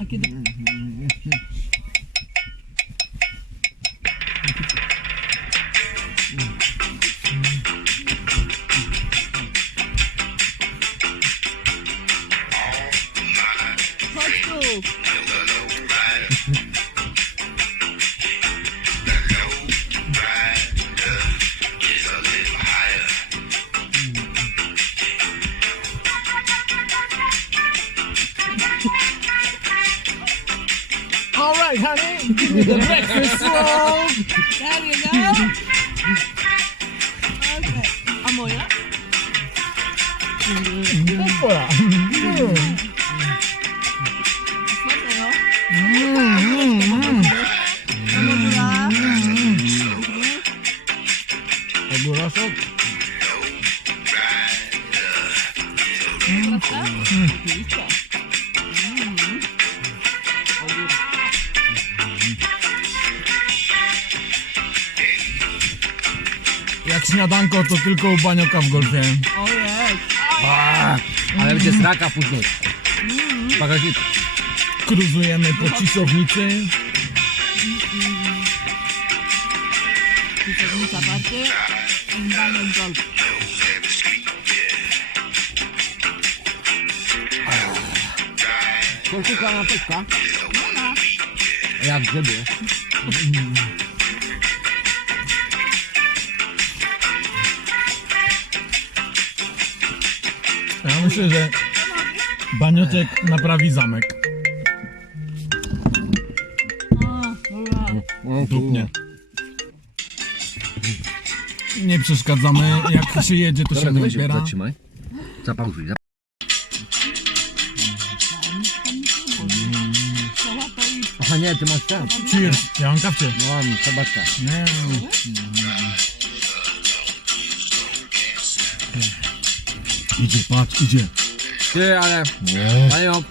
A kiedy... Chodź the breakfast roll. There you go. Okay. Amoya. Eccola. È buonasso? Mm. mm. mm. mm. Śniadanko, to tylko u banioka w golfie. Ojej. Ale będzie sraka później. Bagażnik. Kruzujemy po cisownicy. Pisownica party. Baniak golf. Końcówka na pyska. Jak grzyby. Ja myślę, że banioczek naprawi zamek. Dupnie. Nie przeszkadzamy. Jak się jedzie, to się nie odbiera. zatrzymaj. Zapauzuj. zap- i Aha nie, ty masz ten. Cheers. Ja mam kawcie. No zobaczcie. Nie. Idzie, patrz, idzie. Ty, ale... Panią...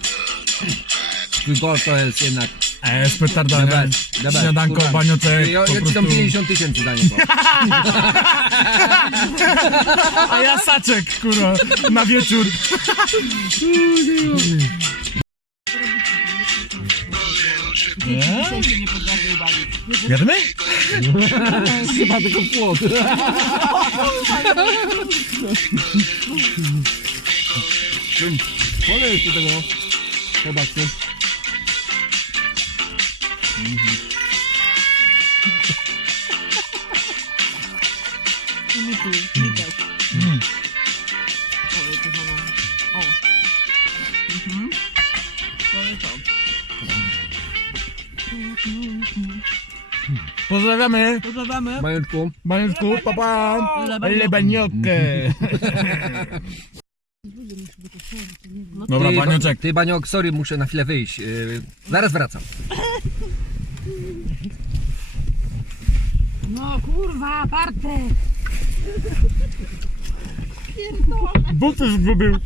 Twój golf to jest jednak... E, z petardami. Debet, debet, Śniadanko, kurwa. banioczek, Ja, po ja ci prostu. 50 tysięcy za niego. A ja saczek, kurwa, na wieczór. Nie? Dzisiaj się nie potrafię bawić. Jademy? Chyba tylko płot. Polej tu tego. Zobaczcie. Mi tu, mi też. Mm. O, jakie ono. O. Mhm. To jest to. Pozdrawiamy. Pozdrawiamy. Majutku. Banieczku, papa. Le baniokę. No Dobra, banioczek. Ty, Baniok, sorry, muszę na chwilę wyjść. Yy, zaraz wracam. No kurwa, Bartek! Buty zgubił.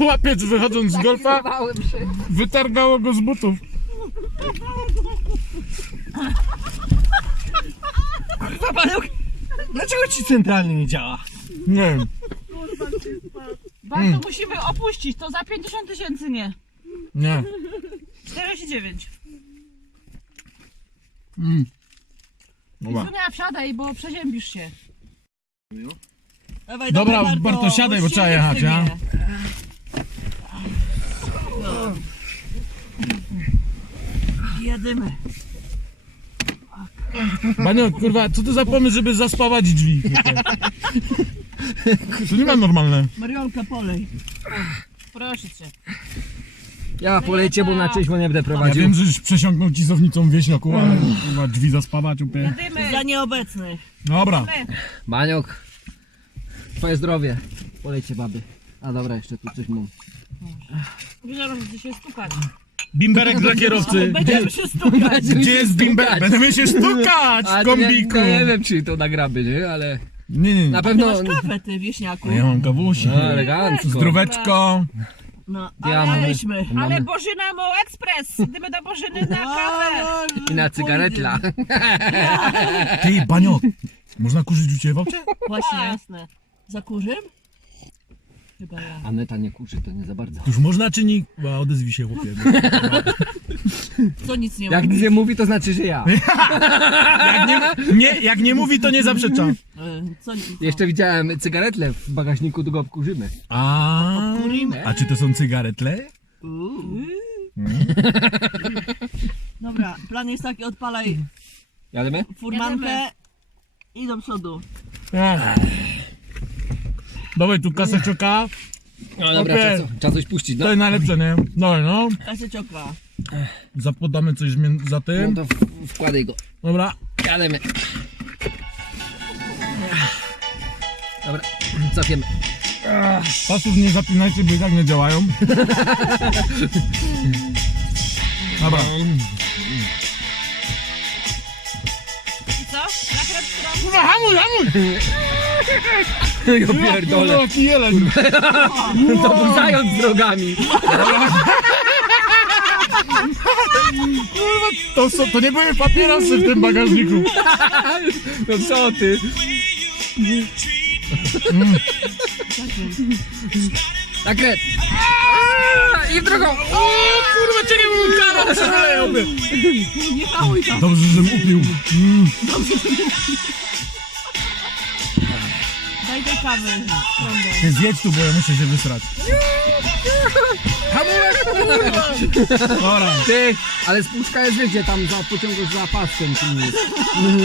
Łapiec wychodząc z golfa, wytargało go z butów. Dlaczego ci centralny nie działa? Nie wiem. Bardzo musimy opuścić, to za 50 tysięcy nie. Nie. 49. Mm. Dobra. Sunia, wsiadaj, bo przeziębisz się. Dawaj, Dobra, Barto, siadaj, bo trzeba jechać, sobie. ja? Jedymy. Banio, kurwa, co to za pomysł, żeby zaspawać drzwi? To nie ma normalne. Mariolka, polej. Proszę cię. Ja polejcie, bo na czyś nie będę Ja prowadził. wiem, żeś przesiąknął cisownicą wieśniaku, ale kurwa, drzwi zaspawać, upie. Dla nieobecnych. Dobra. Baniok, twoje zdrowie. Polejcie baby. A dobra, jeszcze tu coś mam. Wiedziałam, że się stukać. Bimberek dla kierowcy. Gdzie, Będziemy się stukać. gdzie jest bimberek? Będziemy się stukać w nie, kombiku. no, nie wiem, czy to nagramy, nie? Ale Nie, nie, na nie. Ty pewno... masz kawę, ty, wieśniaku. Ja mam kawusi. No, elegancko. Zdróweczko. No, ale Ale Bożyna Mo Express. Idziemy do Bożyny na kawę. I na cygaretla. Ty, Banio, można kurzyć u Ciebie w aucie? Właśnie. Jasne. Za kurzym? Chyba ja. Aneta nie kurzy, to nie za bardzo. Już można czy nie? Chyba odezwij się chłopie. Co nic nie Jak mówi. nic nie mówi, to znaczy, że ja. Jak nie, nie, jak nie mówi, to nie zaprzeczam. E, Co nic Jeszcze widziałem cygaretle w bagażniku, to go obkurzymy. A, a czy to są cygaretle? Dobra, plan jest taki, odpalaj Jademy? furmankę i do przodu. Dawaj tu kasecioka. No dobra, Okej. trzeba, co- trzeba coś puścić, To no. jest najlepsze, nie? No, no. Kasecioka. Zapodamy coś mię- za No tym. to w- wkładaj go. Dobra. Jademy. Dobra, cofiemy. Pasów nie zapinajcie, bo i tak nie działają. Dobra. I co? Nakręt, która... Kurwa, hamuj, hamuj! Ja pierdolę. Jaki jeleń. To był zając z drogami. To, są, to nie były papierosy w tym bagażniku. No co ty? Nakręt. I w drugą. O kurwa, cię nie był kara, przelejałby. Nie hamuj tam. Dobrze, żebym upił. Daj tej kawy. Ty zjedź tu, bo ja muszę się wysrać. Dobra. Ty, ale spłuczka jest wiecie, tam za pociągu za paskiem. tym jest.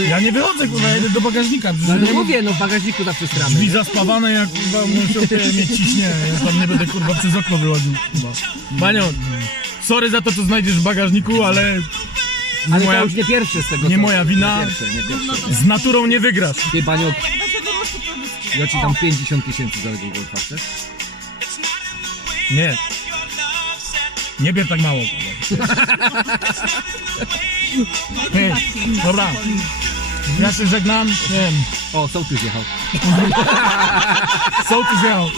Ja nie wychodzę, kurwa, ja idę do bagażnika. No nie mówię, no w bagażniku zawsze stramy. Drzwi zaspawane, jak kurwa muszę mnie ciśnie. Ja tam nie będę kurwa przez okno wychodził. Chyba. Banio, sorry za to, co znajdziesz w bagażniku, ale Ale moja- to już nie pierwsze z tego. nie co- moja wina. Nie pierwsze, nie pierwsze. z naturą nie wygrasz. Ty, Baniok, ja ci tam 50 tysięcy za tego golfa, chcesz? Nie. Nie bierz tak mało. Hej, dobra. Ja się żegnam. Nie wiem. O, sołtys jechał. Sołtys jechał.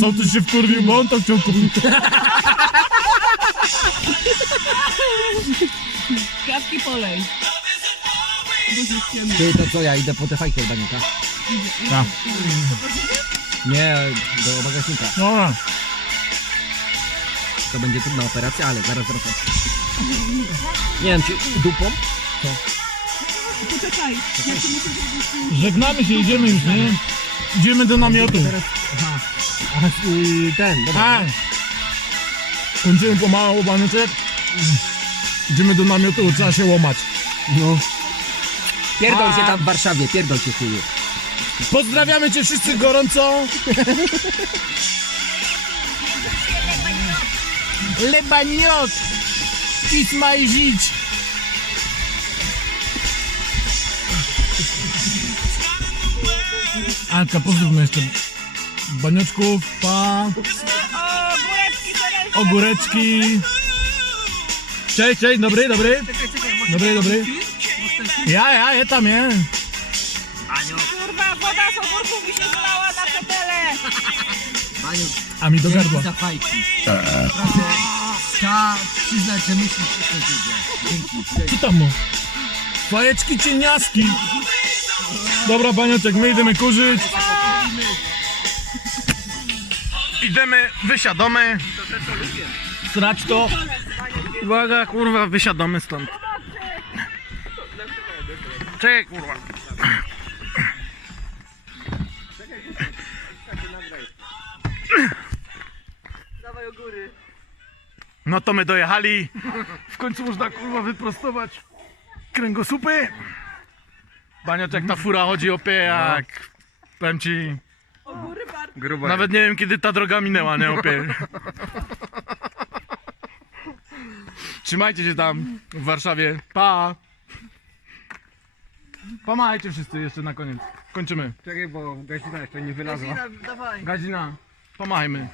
Sołtys się wkurwił, bo on to chciał kupić. Kawki polej. Ty, to co, ja idę po te fajki od Banioka? A, Nie, do bagażnika. dobra. To będzie trudna operacja, ale zaraz wracam. Nie wiem, czy dupą? Poczekaj. Żegnamy się, idziemy już, nie? Idziemy do namiotu. Aha, yy, ten, dobra. A. Kończymy pomału, baneczek. Idziemy do namiotu, trzeba się łomać. No. Pierdol się tam w Warszawie, pierdol się chuju. Pozdrawiamy cię wszyscy gorąco. Le baniot. Pismaj żyć. Anka, pozdrówmy jeszcze banioczków, pa, O, góreczki, teraz... ogóreczki. Cześć, cześć, dobry, dobry. Dobry, dobry. Ja, ja, ja tam, ja. Kurwa, woda z ogórków mi się zlała na fotele. Baniuk, A mi do gardła. za fajki. Naprawdę, trzeba przyznać, że myślisz o tym Dzięki. Co tam mu? Fajeczki cieniaski. Dobra, banioczek, my idziemy kurzyć. Idziemy, wysiadamy. Strać to. Uwaga, kurwa, wysiadamy stąd. Czekaj, kurwa. Dawaj o góry. No to my dojechali. W końcu można kurwa wyprostować kręgosłupy. Banioczek, ta fura chodzi opie jak... Powiem ci... O góry bardzo. Grubo. Nawet nie wiem kiedy ta droga minęła, nie opie. Trzymajcie się tam w Warszawie. Pa! Pomachajcie wszyscy jeszcze na koniec. Kończymy. Czekaj, bo gazina jeszcze nie wylazła. Gazina, Dawaj. Gazina, pomachajmy.